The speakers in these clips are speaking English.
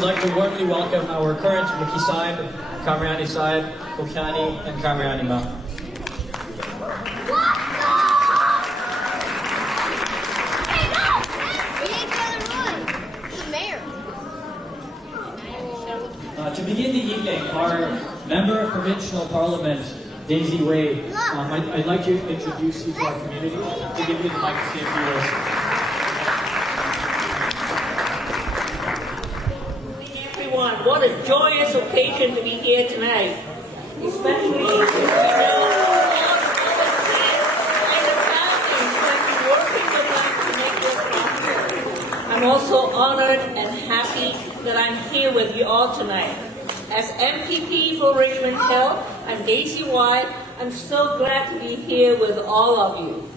we'd like to warmly welcome our current Miki Saib, Kamriani Saib, Kukyani, and Kamriani Ma. To begin the evening, our Member of Provincial Parliament, Daisy Wei, I'd like to introduce you to our community. To give you the mic to say a few words. Everyone, what a joyous occasion to be here tonight, especially as we know all the families who have been working with us to make this possible. I'm also honored and happy that I'm here with you all tonight. As MPP for Richmond Hill, I'm Daisy Y. I'm so glad to be here with all of you.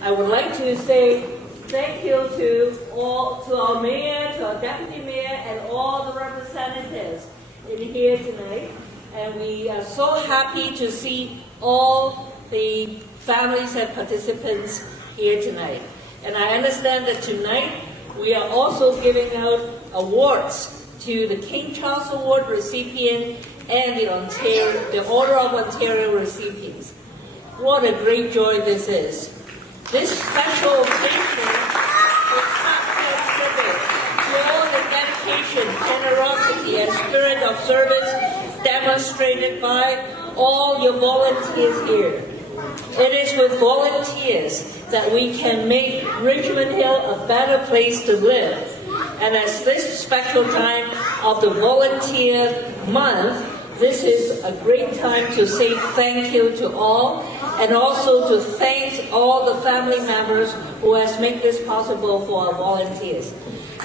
I would like to say thank you to our mayor, to our deputy mayor, and all the representatives in here tonight. And we are so happy to see all the families and participants here tonight. And I understand that tonight we are also giving out awards to the King Charles Award recipient and the Order of Ontario recipients. What a great joy this is. This special occasion is heartfelt tribute to all the dedication, generosity, and spirit of service demonstrated by all your volunteers here. It is with volunteers that we can make Richmond Hill a better place to live. And as this special time of the Volunteer Month, this is a great time to say thank you to all, and also to thank all the family members who has made this possible for our volunteers.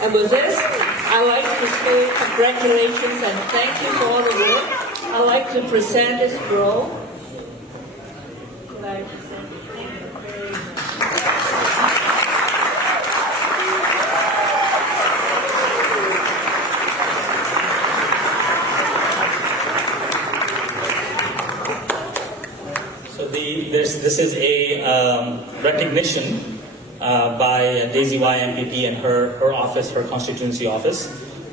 And with this, I'd like to say congratulations and thank you for all the work. I'd like to present this girl. This is a recognition by Daisy Y MPP and her office, her constituency office,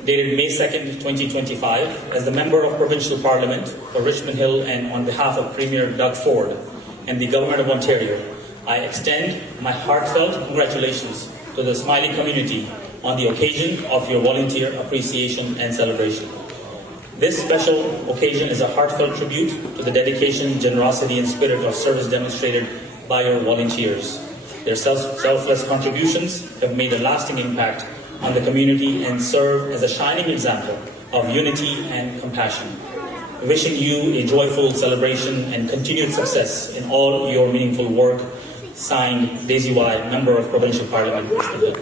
dated May 2nd, 2025, as the Member of Provincial Parliament for Richmond Hill, and on behalf of Premier Doug Ford and the Government of Ontario, I extend my heartfelt congratulations to the Smiley community on the occasion of your Volunteer Appreciation and Celebration. This special occasion is a heartfelt tribute to the dedication, generosity, and spirit of service demonstrated by your volunteers. Their selfless contributions have made a lasting impact on the community and serve as a shining example of unity and compassion. Wishing you a joyful celebration and continued success in all your meaningful work. Signed, Daisy Y, Member of Provincial Parliament, Richmond Hill.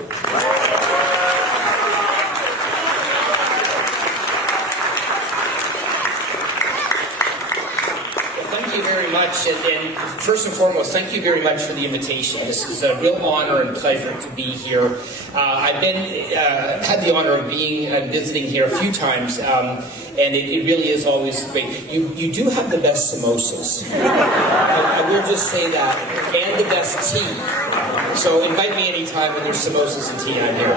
And first and foremost, thank you very much for the invitation. This is a real honor and pleasure to be here. I've had the honor of being and visiting here a few times, and it really is always great. You do have the best samosas. I will just say that, and the best tea. So invite me anytime when there's samosas and tea. I'm here.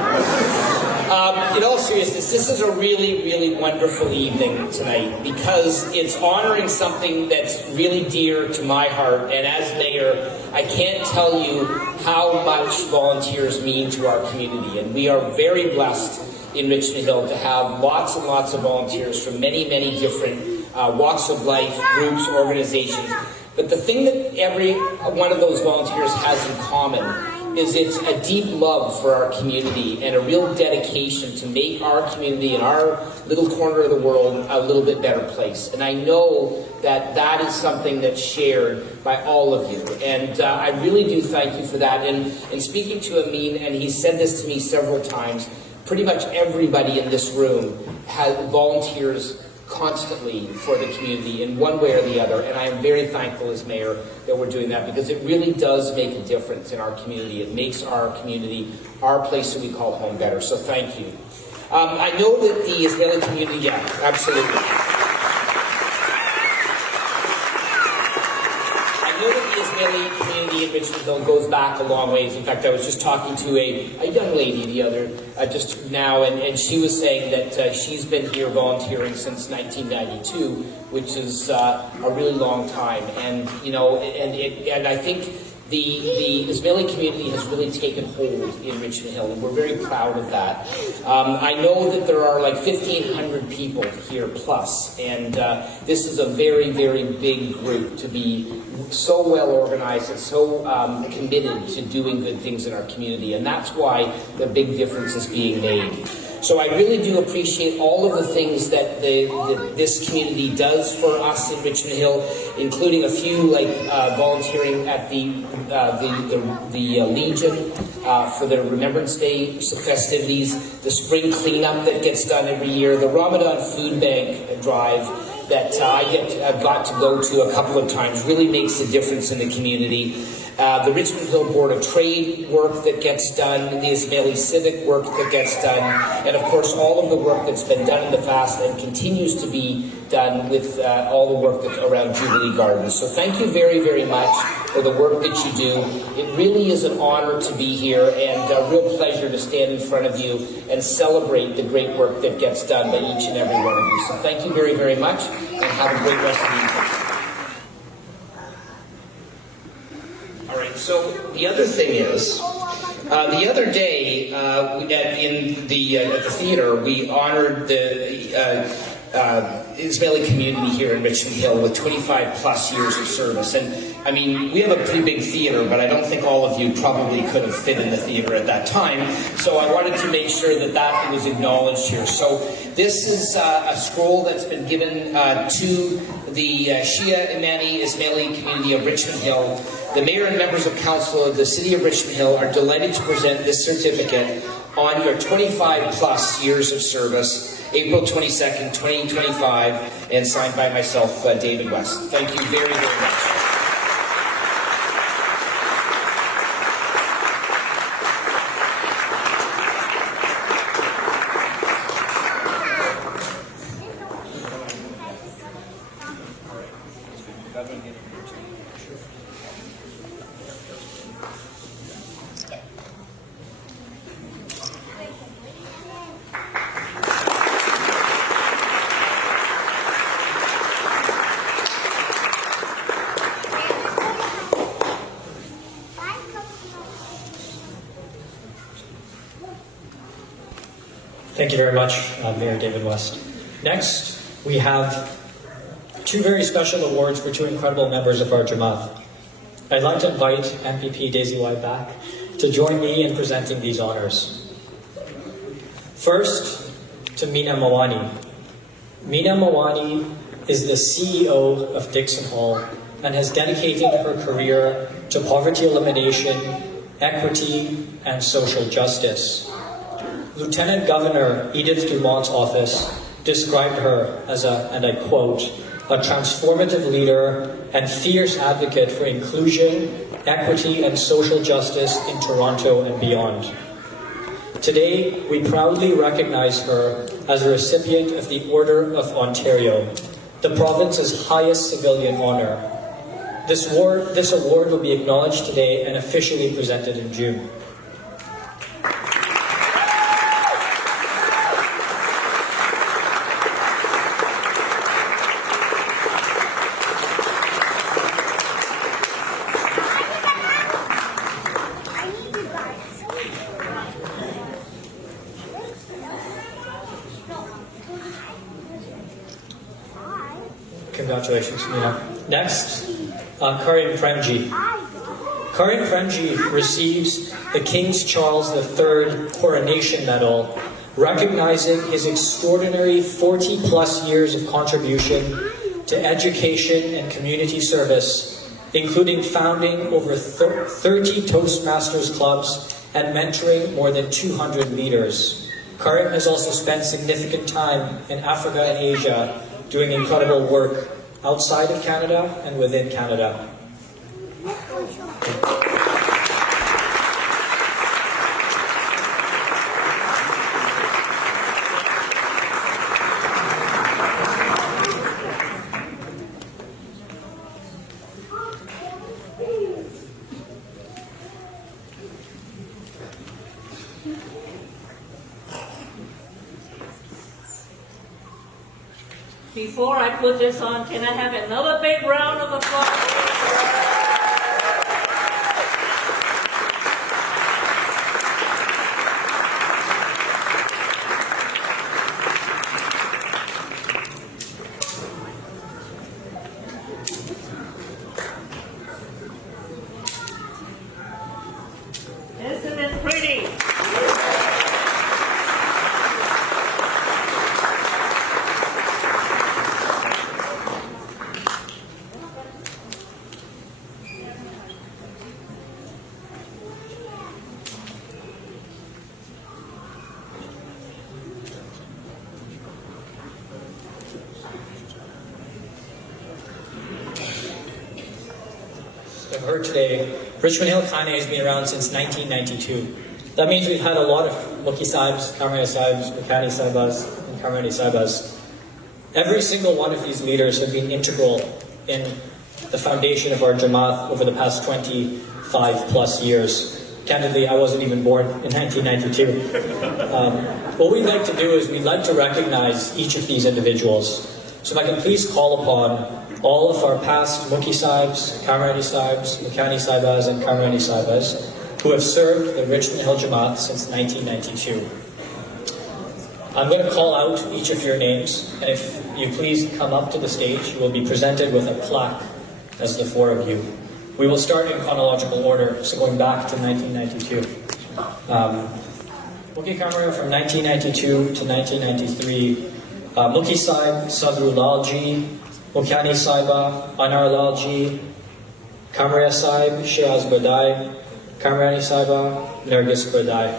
In all seriousness, this is a really, really wonderful evening tonight because it's honoring something that's really dear to my heart. And as mayor, I can't tell you how much volunteers mean to our community. And we are very blessed in Richmond Hill to have lots and lots of volunteers from many, many different walks of life, groups, organizations. But the thing that every one of those volunteers has in common is it's a deep love for our community and a real dedication to make our community and our little corner of the world a little bit better place. And I know that that is something that's shared by all of you. And I really do thank you for that. And speaking to Amin, and he said this to me several times, pretty much everybody in this room has volunteers constantly for the community in one way or the other, and I am very thankful as mayor that we're doing that because it really does make a difference in our community. It makes our community, our place that we call home, better. So thank you. I know that the Israeli community, yeah, absolutely. I know that Israeli community in Richmond Hill goes back a long ways. In fact, I was just talking to a young lady the other, just now, and she was saying that she's been here volunteering since 1992, which is a really long time. And, you know, and I think the Ismaili community has really taken hold in Richmond Hill, and we're very proud of that. I know that there are like 1,500 people here plus, and this is a very, very big group to be so well organized and so committed to doing good things in our community, and that's why the big difference is being made. So I really do appreciate all of the things that this community does for us in Richmond Hill, including a few like volunteering at the Legion for their Remembrance Day festivities, the spring cleanup that gets done every year, the Ramadan food bank drive that I've got to go to a couple of times, really makes a difference in the community. The Richmond Hill Board of Trade work that gets done, the Ismaili Civic work that gets done, and of course all of the work that's been done in the past and continues to be done with all the work that's around Jubilee Gardens. So thank you very, very much for the work that you do. It really is an honor to be here and a real pleasure to stand in front of you and celebrate the great work that gets done by each and every one of you. So thank you very, very much, and have a great rest of the evening. All right, so the other thing is, the other day at the theater, we honored the Ismaili community here in Richmond Hill with 25 plus years of service. And I mean, we have a pretty big theater, but I don't think all of you probably could have fit in the theater at that time. So I wanted to make sure that that was acknowledged here. So this is a scroll that's been given to the Shia Imani Ismaili community of Richmond Hill. The mayor and members of council of the city of Richmond Hill are delighted to present this certificate on your 25 plus years of service, April 22nd, 2025, and signed by myself, David West. Thank you very, very much. Thank you very much, Mayor David West. Next, we have two very special awards for two incredible members of our Jamaat. I'd like to invite MPP Daisy White back to join me in presenting these honors. First, to Meena Mawani. Meena Mawani is the CEO of Dixon Hall and has dedicated her career to poverty elimination, equity, and social justice. Lieutenant Governor Edith Dumont's office described her as and I quote, a transformative leader and fierce advocate for inclusion, equity, and social justice in Toronto and beyond. Today, we proudly recognize her as a recipient of the Order of Ontario, the province's highest civilian honor. This award will be acknowledged today and officially presented in June. Congratulations, Meena. Next, Karim Premji. Karim Premji receives the King Charles III Coronation Medal, recognizing his extraordinary 40-plus years of contribution to education and community service, including founding over 30 Toastmasters clubs and mentoring more than 200 leaders. Karim has also spent significant time in Africa and Asia doing incredible work outside of Canada and within Canada. Before I put this on, can I have another big round of applause? Isn't it pretty? I've heard today, Richmond Hill Kane has been around since 1992. That means we've had a lot of Muki Sahibs, Kamrani Sahibs, Mukani Sahibas, and Kamrani Sahibas. Every single one of these leaders have been integral in the foundation of our Jamaat over the past 25 plus years. Candidly, I wasn't even born in 1992. What we'd like to do is we'd like to recognize each of these individuals. So if I can please call upon all of our past Muki Sahibs, Kamrani Sahibs, Mukani Sahibas, and Kamrani Sahibas who have served the Richmond Hill Jamaat since 1992. I'm going to call out each of your names, and if you please come up to the stage, you will be presented with a plaque as the four of you. We will start in chronological order, so going back to 1992. Muki Kamra from 1992 to 1993. Muki Sahib, Sadru Lalji, Mukani Sahiba, Anar Lalji, Kamra Sahib, Shiraz Badai, Kamrani Sahiba, Nergis Badai.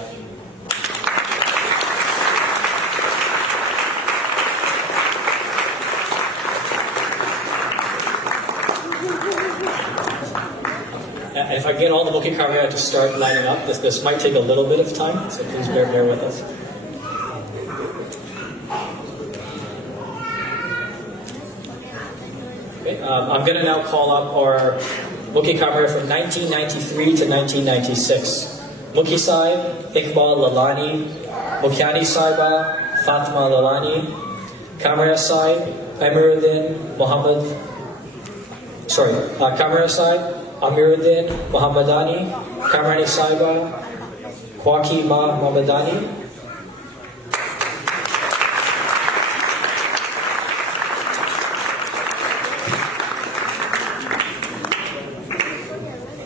And if I get all the Muki Kamra to start lining up, this might take a little bit of time, so please bear with us. Okay, I'm going to now call up our Muki Kamra from 1993 to 1996. Muki Sahib, Iqbal Lalani, Mukiani Sahiba, Fatma Lalani, Kamra Sahib, Kamra Sahib, Amiruddin Mohammadani, Kamrani Sahiba, Kwaki Ma Mohammadani.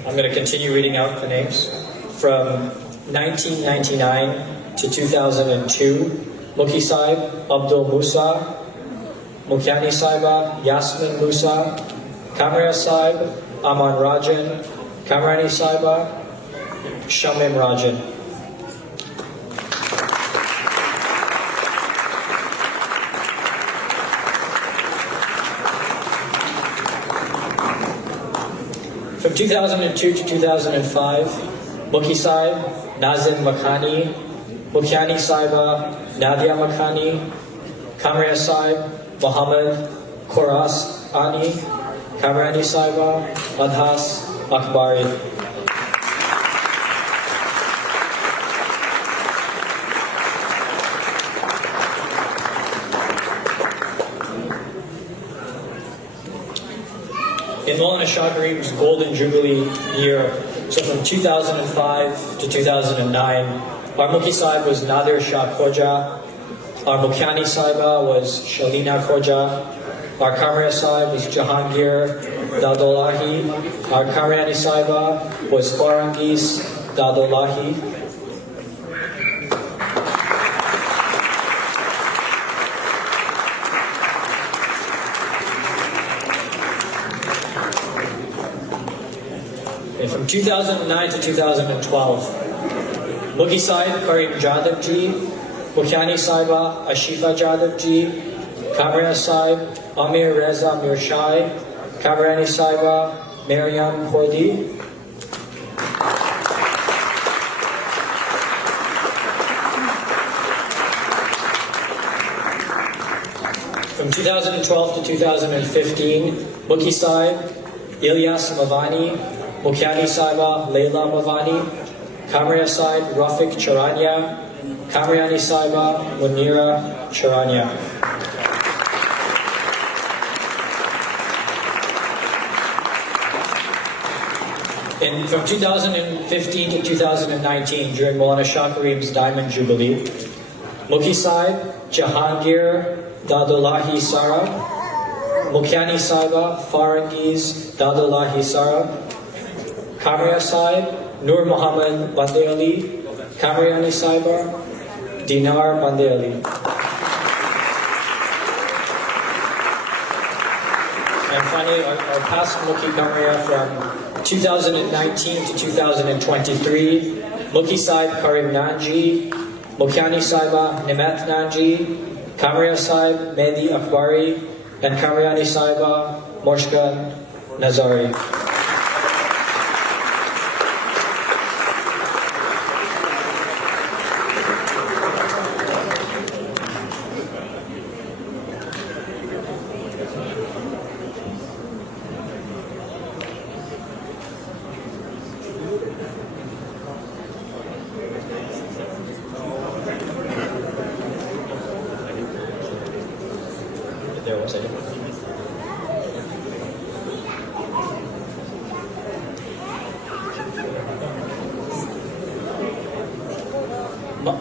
I'm going to continue reading out the names. From 1999 to 2002, Muki Sahib, Abdul Musa, Mukiani Sahiba, Yasmin Musa, Kamra Sahib, Aman Rajan, Kamrani Sahiba, Shamim Rajan. From 2002 to 2005, Muki Sahib, Nazim Makhani, Mukiani Sahiba, Nadia Makhani, Kamra Sahib, Muhammad Khoras Ani, Kamrani Sahiba, Adhas Akbari. In Maulana Shah Karim's Golden Jubilee year, so from 2005 to 2009, our Muki Sahib was Nadir Shah Khoja, our Mukiani Sahiba was Shalina Khoja, our Kamra Sahib was Jahangir Dadolahi, our Kamrani Sahiba was Farangis Dadolahi. And from 2009 to 2012, Muki Sahib Karim Jadhav Ji, Mukiani Sahiba Ashifa Jadhav Ji, Kamra Sahib Amir Reza Mirshai, Kamrani Sahiba Maryam Khordi. From 2012 to 2015, Muki Sahib Ilyas Mavani, Mukiani Sahiba Leila Mavani, Kamra Sahib Rafik Charania, Kamrani Sahiba Munira Charania. From 2015 to 2019, during Maulana Shah Karim's Diamond Jubilee, Mukhi Sahib, Jahangir Dadulahi Sarab, Mukyani Saiba, Farangiz Dadulahi Sarab, Kamria Sahib, Nur Muhammad Bande Ali, Kamriani Saiba, Dinar Bande Ali. And finally, our past Mukhi Kamria from 2019 to 2023, Mukhi Sahib Karim Nanji, Mukyani Saiba Nimet Nanji, Kamria Sahib Mehdi Akbari, and Kamriani Saiba Morshka Nazari. There was it.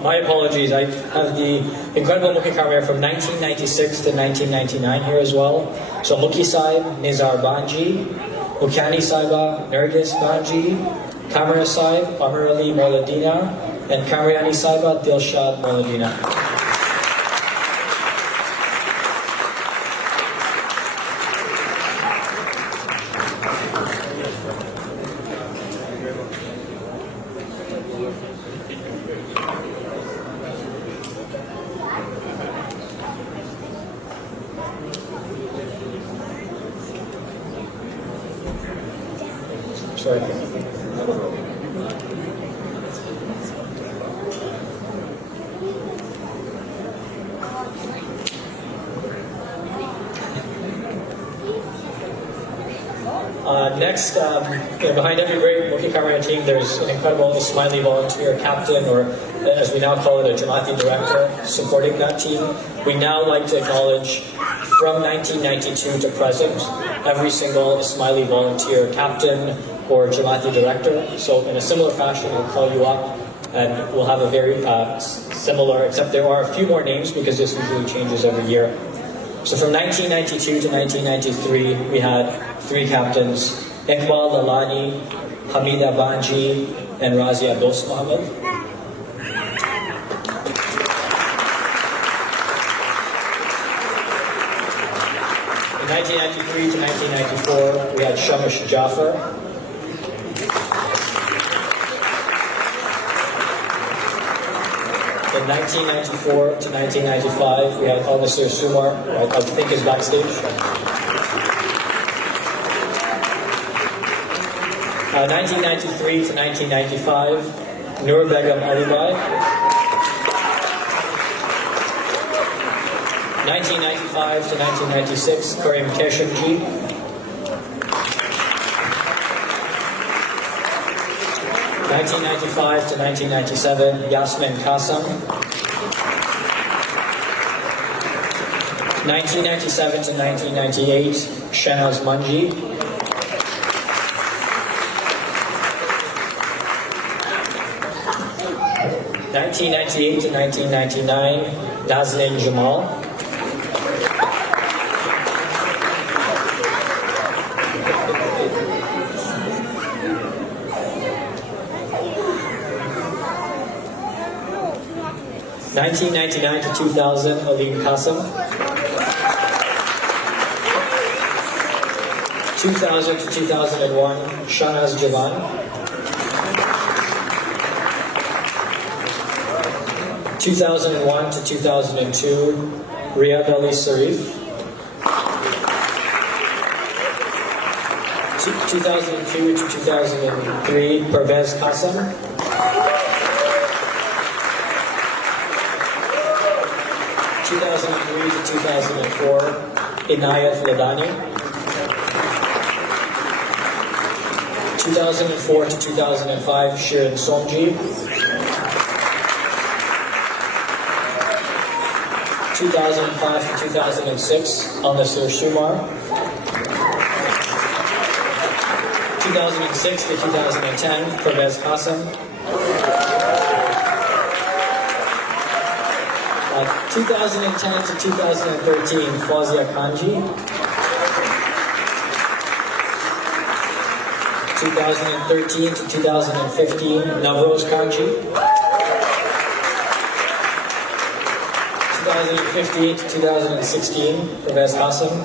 My apologies. I have the incredible Mukhi Kamria from 1996 to 1999 here as well. So Mukhi Sahib Nizar Banji, Mukyani Saiba Nergis Banji, Kamria Sahib Amir Ali Mauladina, and Kamriani Saiba Dilshad Mauladina. Sorry. Next, behind every great Mukhi Kamria team, there's an incredible Ismaili volunteer captain, or as we now call it, a Jamaati director supporting that team. We now like to acknowledge, from 1992 to present, every single Ismaili volunteer captain or Jamaati director. So in a similar fashion, we'll call you up and we'll have a very similar, except there are a few more names because this usually changes every year. So from 1992 to 1993, we had 3 captains, Iqbal Lalani, Hamida Banji, and Razia Dost Mohammed. In 1993 to 1994, we had Shamish Jafar. In 1994 to 1995, we had Officer Sumar, I think is backstage. 1993 to 1995, Nur Begum Alibai. 1995 to 1996, Karim Keshimji. 1995 to 1997, Yasmin Kasam. 1997 to 1998, Shanaz Manji. 1998 to 1999, Nazanin Jamal. 1999 to 2000, Alim Qasim. 2000 to 2001, Shanaz Javan. 2001 to 2002, Riyad Ali Sarif. 2002 to 2003, Pervez Qasim. 2003 to 2004, Inayat Ladani. 2004 to 2005, Shirin Somji. 2005 to 2006, Al-Nasir Shumar. 2006 to 2010, Pervez Qasim. 2010 to 2013, Fawzia Kanji. 2013 to 2015, Navroz Kanji. 2015 to 2016, Pervez Qasim.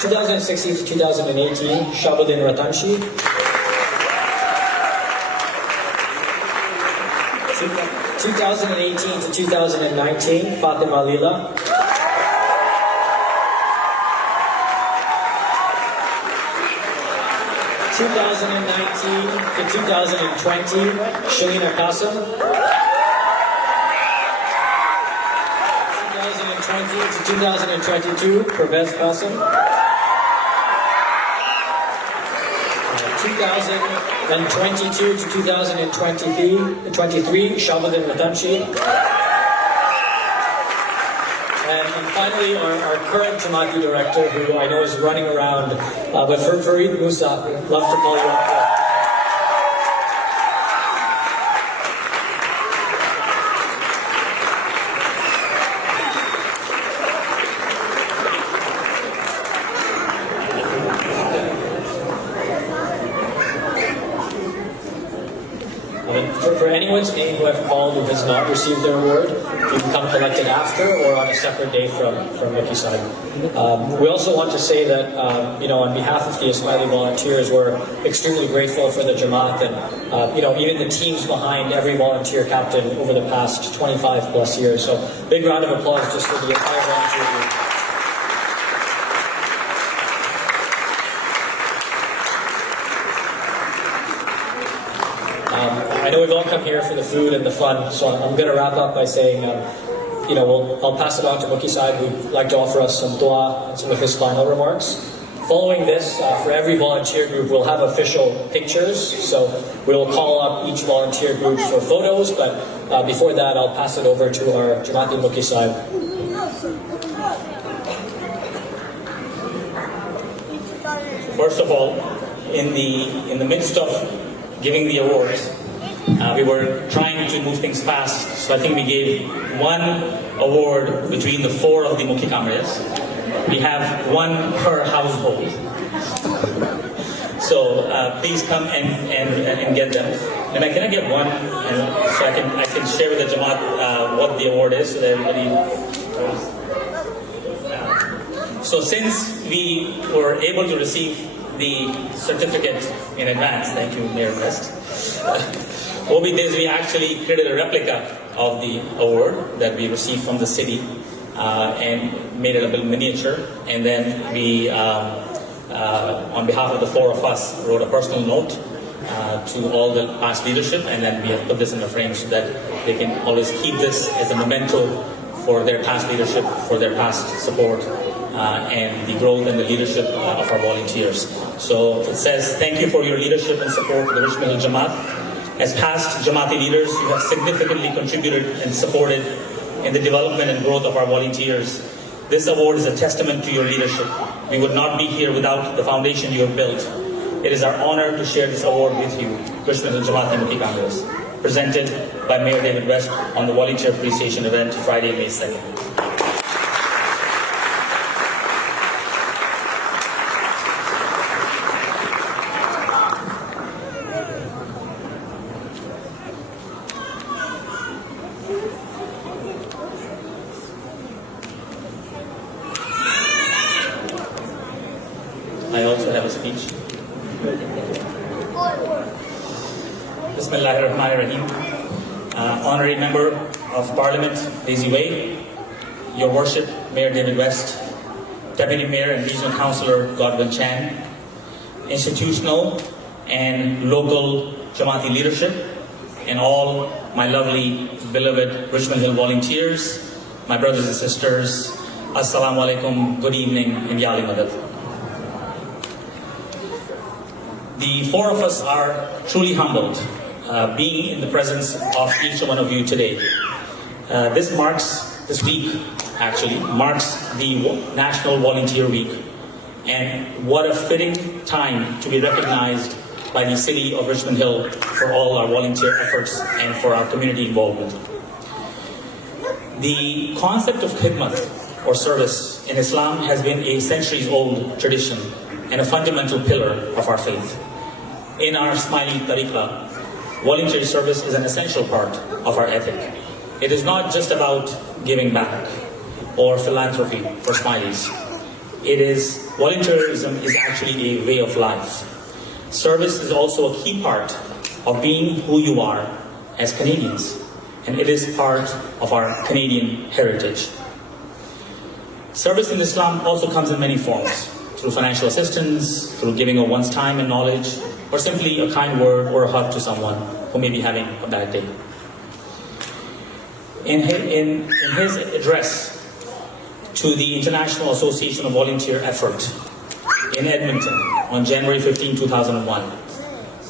2016 to 2018, Shabuddin Ratanshi. 2018 to 2019, Fatima Lila. 2019 to 2020, Shalina Qasim. 2020 to 2022, Pervez Qasim. 2022 to 2023, Shabuddin Ratanshi. And finally, our current Jamati director, who I know is running around, but for Farid Musa, I'd love to call you up. For anyone's name who have called who has not received their award, you can come collect it after or on a separate day from Mickey side. We also want to say that, on behalf of the Ismaili volunteers, we're extremely grateful for the Jamaat and, even the teams behind every volunteer captain over the past 25 plus years. So big round of applause just for the entire volunteer group. I know we've all come here for the food and the fun, so I'm going to wrap up by saying, I'll pass it on to Muki Sahib, who'd like to offer us some dua and some of his final remarks. Following this, for every volunteer group, we'll have official pictures, so we'll call up each volunteer group for photos, but before that, I'll pass it over to our Jamaati Muki Sahib. First of all, in the midst of giving the awards, we were trying to move things fast, so I think we gave one award between the four of the Mukhi Kamres. We have one per household. So please come and get them. And can I get one, so I can share with the Jamaat what the award is, so that everybody knows. So since we were able to receive the certificate in advance, thank you, Mayor West. What we did is we actually created a replica of the award that we received from the city and made it a little miniature. And then we, on behalf of the four of us, wrote a personal note to all the past leadership, and then we have put this in a frame so that they can always keep this as a memento for their past leadership, for their past support, and the growth and the leadership of our volunteers. So it says, thank you for your leadership and support of the Richmond Hill Jamaat. As past Jamaati leaders, you have significantly contributed and supported in the development and growth of our volunteers. This award is a testament to your leadership. We would not be here without the foundation you have built. It is our honor to share this award with you, Richmond Hill Jamaati Mukhi Congress, presented by Mayor David West on the Volunteer Appreciation event Friday, May 2nd. I also have a speech. Bismillahirrahmanirrahim. Honorary Member of Parliament, Daisy Way, Your Worship, Mayor David West, Deputy Mayor and Regional Councillor Godwin Chan, institutional and local Jamaati leadership, and all my lovely, beloved Richmond Hill volunteers, my brothers and sisters, Assalamu alaikum, good evening, and Yali Madad. The four of us are truly humbled being in the presence of each one of you today. This week actually, marks the National Volunteer Week. And what a fitting time to be recognized by the city of Richmond Hill for all our volunteer efforts and for our community involvement. The concept of khidmat, or service, in Islam has been a centuries-old tradition and a fundamental pillar of our faith. In our Smiley Tariqa, voluntary service is an essential part of our ethic. It is not just about giving back or philanthropy for Smileys. Volunteerism is actually a way of life. Service is also a key part of being who you are as Canadians, and it is part of our Canadian heritage. Service in Islam also comes in many forms, through financial assistance, through giving of one's time and knowledge, or simply a kind word or a hug to someone who may be having a bad day. In his address to the International Association of Volunteer Effort in Edmonton on January 15, 2001,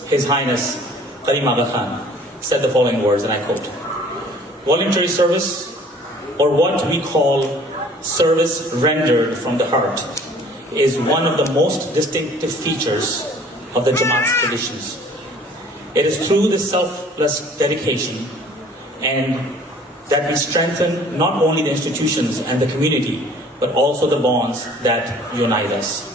His Highness Karim Aga Khan said the following words, and I quote, "Voluntary service, or what we call service rendered from the heart, is one of the most distinctive features of the Jamaat's traditions. It is through this selfless dedication and that we strengthen not only the institutions and the community, but also the bonds that unite us.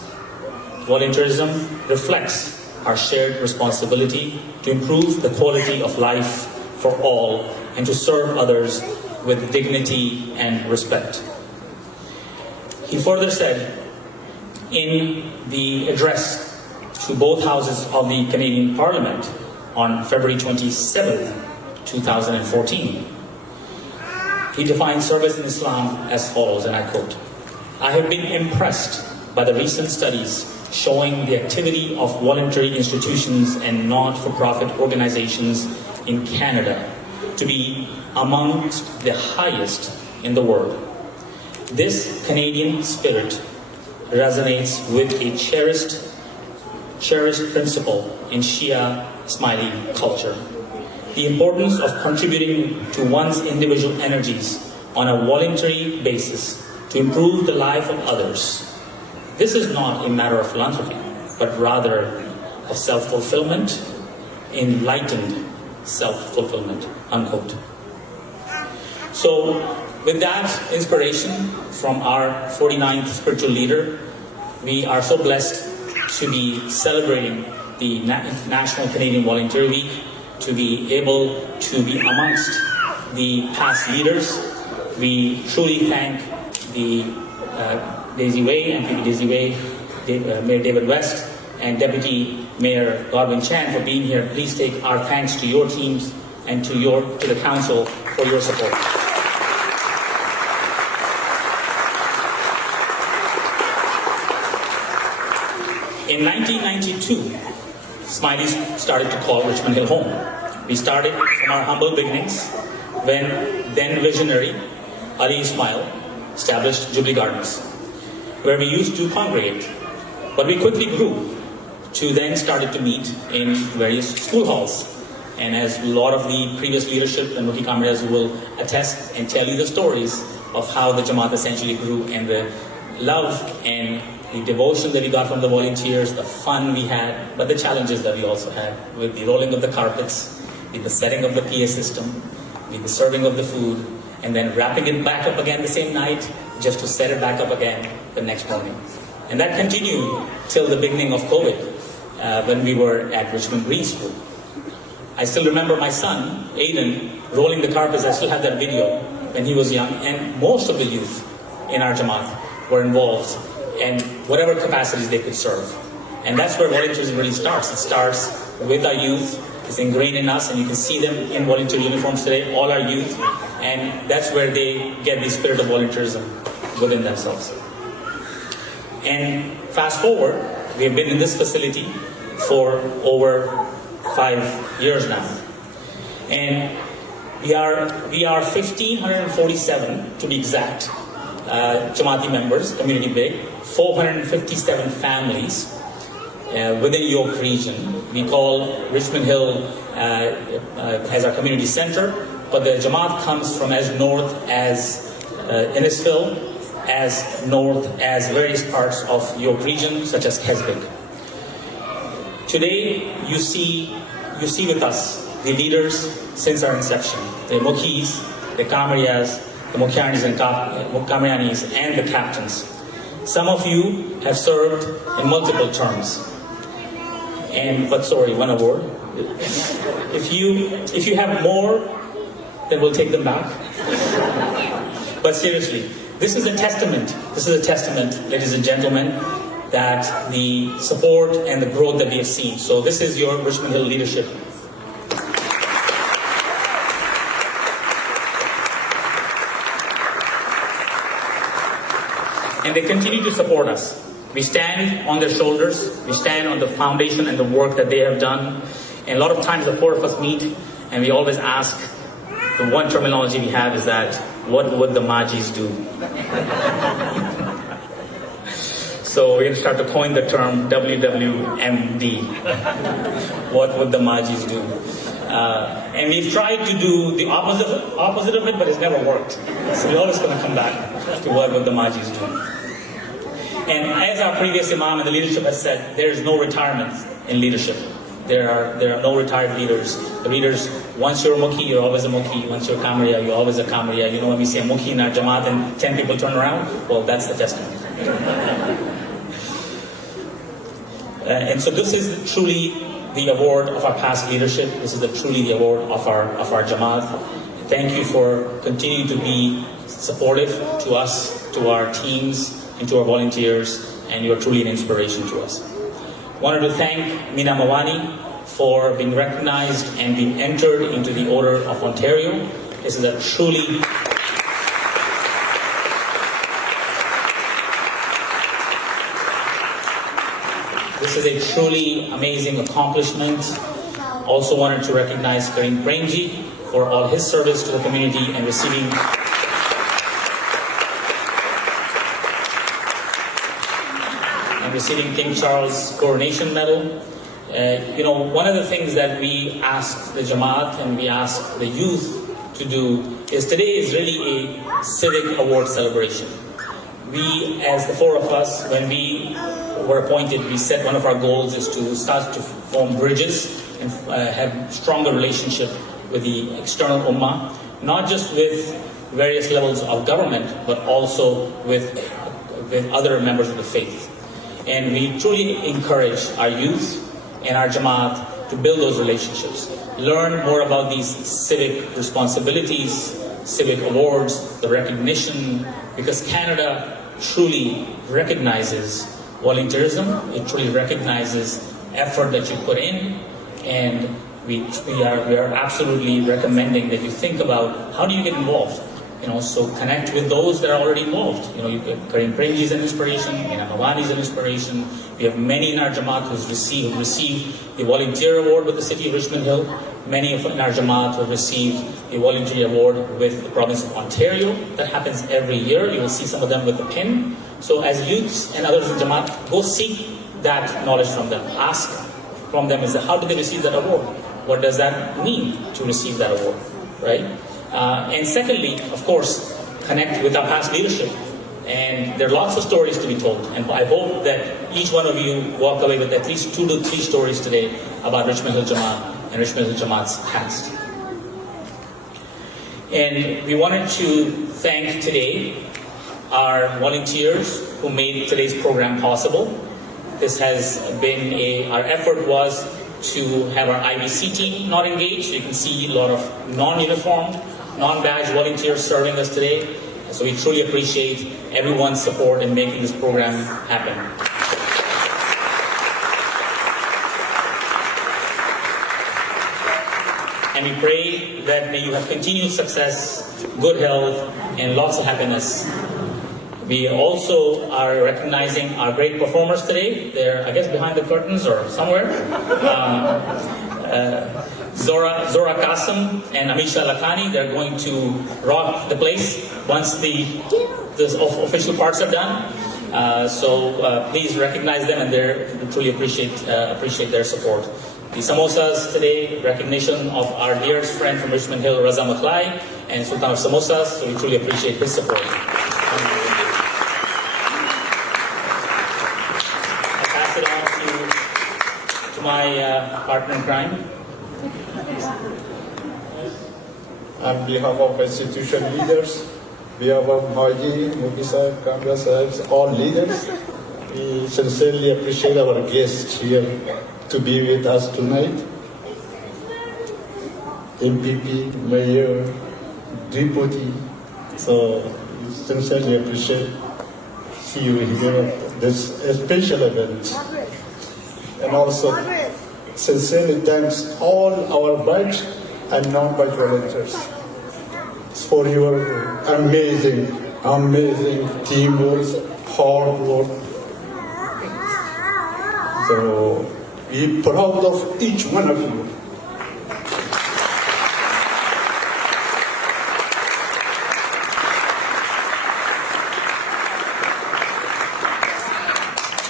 Volunteerism reflects our shared responsibility to improve the quality of life for all and to serve others with dignity and respect." He further said in the address to both houses of the Canadian Parliament on February 27, 2014, he defined service in Islam as follows, and I quote, "I have been impressed by the recent studies showing the activity of voluntary institutions and not-for-profit organizations in Canada to be amongst the highest in the world. This Canadian spirit resonates with a cherished principle in Shia Ismaili culture. The importance of contributing to one's individual energies on a voluntary basis to improve the life of others. This is not a matter of philanthropy, but rather of self-fulfillment, enlightened self-fulfillment," unquote. So, with that inspiration from our 49th spiritual leader, we are so blessed to be celebrating the National Canadian Volunteer Week, to be able to be amongst the past leaders. We truly thank the Daisy Way, MPP Daisy Way, Mayor David West, and Deputy Mayor Godwin Chan for being here. Please take our thanks to your teams and to the Council for your support. In 1992, Smileys started to call Richmond Hill home. We started from our humble beginnings when then visionary Ali Ismail established Jubilee Gardens, where we used to congregate. But we quickly grew to then started to meet in various school halls. And as a lot of the previous leadership and Rookie comrades will attest and tell you the stories of how the Jamaat essentially grew and the love and the devotion that we got from the volunteers, the fun we had, but the challenges that we also had with the rolling of the carpets, with the setting of the PA system, with the serving of the food, and then wrapping it back up again the same night just to set it back up again the next morning. And that continued till the beginning of COVID, when we were at Richmond Green School. I still remember my son, Aiden, rolling the carpets. I still have that video when he was young, and most of the youth in our Jamaat were involved in whatever capacities they could serve. And that's where volunteerism really starts. It starts with our youth. It's ingrained in us, and you can see them in volunteer uniforms today, all our youth, and that's where they get the spirit of volunteerism within themselves. And fast forward, we have been in this facility for over 5 years now. And we are 1,547 to be exact, Jamaati members, community big, 457 families within York region. We call Richmond Hill as our community center, but the Jamaat comes from as north as Innisfil, as north as various parts of York region, such as Keswick. Today, you see with us the leaders since our inception, the Mukis, the Kamarias, the Kamarianis, and the captains. Some of you have served in multiple terms. One award. If you have more, then we'll take them back. But seriously, this is a testament, ladies and gentlemen, that the support and the growth that we have seen. So this is your Richmond Hill leadership. And they continue to support us. We stand on their shoulders, we stand on the foundation and the work that they have done. And a lot of times the four of us meet and we always ask, the one terminology we have is that, what would the Majis do? So we're going to start to coin the term WWMD. What would the Majis do? And we've tried to do the opposite of it, but it's never worked. So we're always going to come back to what would the Majis do. And as our previous Imam and the leadership has said, there is no retirement in leadership. There are no retired leaders. The leaders, once you're a Mukhi, you're always a Mukhi. Once you're a Kamaria, you're always a Kamaria. You know, when we say a Mukhi in our Jamaat and 10 people turn around, well, that's the testament. And so this is truly the award of our past leadership. This is truly the award of our Jamaat. Thank you for continuing to be supportive to us, to our teams, and to our volunteers, and you are truly an inspiration to us. Wanted to thank Meena Mawani for being recognized and being entered into the Order of Ontario. This is a truly amazing accomplishment. Also wanted to recognize Karim Premji for all his service to the community and receiving King Charles Coronation Medal. One of the things that we ask the Jamaat and we ask the youth to do is today is really a civic award celebration. We, as the four of us, when we were appointed, we said one of our goals is to start to form bridges and have stronger relationship with the external ummah, not just with various levels of government, but also with other members of the faith. And we truly encourage our youth and our Jamaat to build those relationships, learn more about these civic responsibilities, civic awards, the recognition, because Canada truly recognizes volunteerism, it truly recognizes effort that you put in, and we are absolutely recommending that you think about how do you get involved. So connect with those that are already involved. Karim Premji is an inspiration, Meena Mawani is an inspiration. We have many in our Jamaat who received the Volunteer Award with the City of Richmond Hill. Many in our Jamaat who received the Volunteer Award with the Province of Ontario. That happens every year. You will see some of them with the pin. So as youths and others in Jamaat, go seek that knowledge from them. Ask from them, how did they receive that award? What does that mean to receive that award, right? And secondly, of course, connect with our past leadership. And there are lots of stories to be told. And I hope that each one of you walk away with at least 2 to 3 stories today about Richmond Hill Jamaat and Richmond Hill Jamaat's past. And we wanted to thank today our volunteers who made today's program possible. This has been our effort was to have our IBC team not engaged. You can see a lot of non-uniformed, non-badge volunteers serving us today. So we truly appreciate everyone's support in making this program happen. And we pray that may you have continued success, good health, and lots of happiness. We also are recognizing our great performers today. They're, I guess, behind the curtains or somewhere. Zora Qasim and Amisha Lakhani, they're going to rock the place once the official parts are done. So please recognize them, and we truly appreciate their support. The samosas today, recognition of our dearest friend from Richmond Hill, Raza Maklai, and Sultan of Samosas, so we truly appreciate his support. I'll pass it on to my partner in crime. On behalf of institution leaders, behalf of Haji, Muki Sahib, Kamra Sahib, all leaders, we sincerely appreciate our guests here to be with us tonight. MPP, Mayor, Deputy, so we sincerely appreciate see you here at this special event. And also sincerely thanks all our badge and non-badge volunteers for your amazing teamwork, hard work. So be proud of each one of you.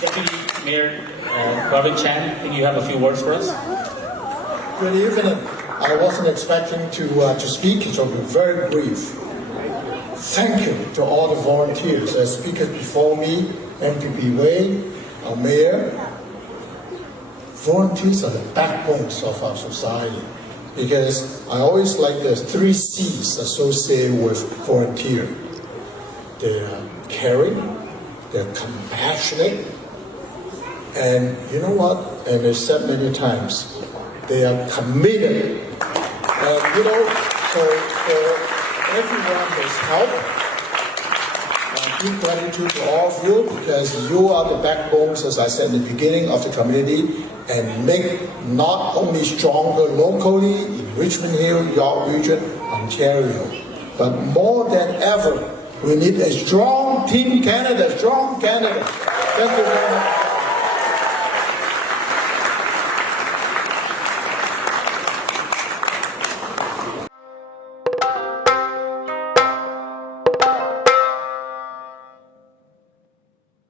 Deputy Mayor Gavin Chan, I think you have a few words for us. Good evening. I wasn't expecting to speak, so I'll be very brief. Thank you to all the volunteers, as speakers before me, MPP Wei, our mayor. Volunteers are the backbones of our society, because I always like the 3 C's associated with volunteer. They're caring, they're compassionate, and you know what? And it's said many times, they are committed. And you know, so for everyone who's helped, big gratitude to all of you, because you are the backbones, as I said in the beginning, of the community, and make not only stronger locally in Richmond Hill, York Region, Ontario, but more than ever, we need a strong Team Canada, strong Canada. Thank you very much.